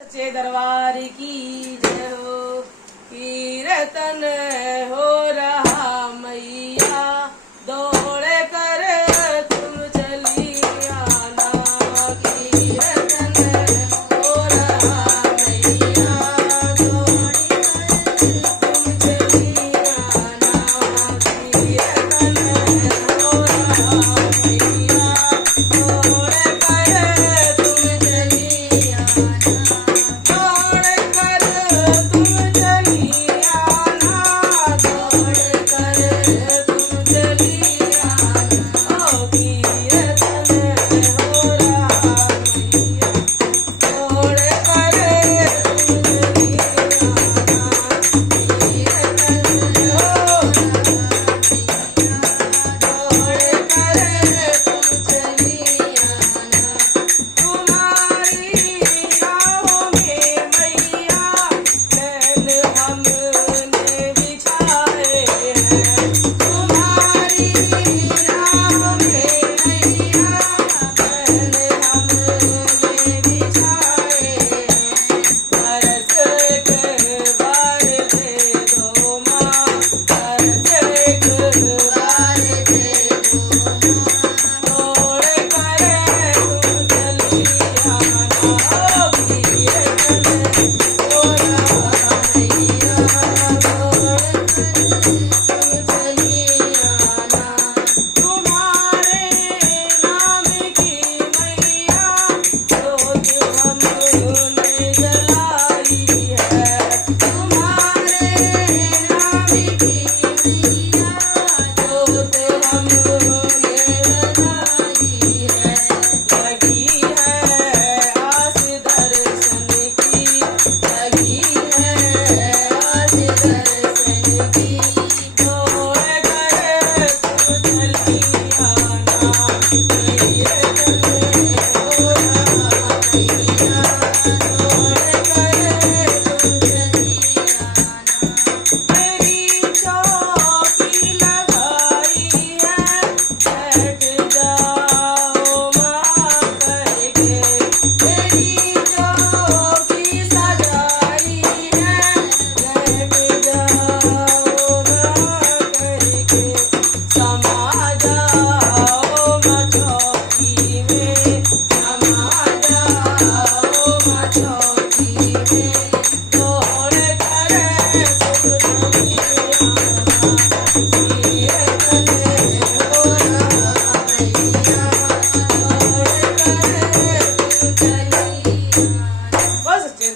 सच्चे दरबार की जय हो। कीर्तन हो रहा मैया दौड़ कर तुम चली आना। कीर्तन हो रहा मैया दौड़ कर तुम चली आना। कीर्तन हो रहा मैया दौड़ कर तुम चली आना।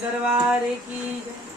दरबार की जय।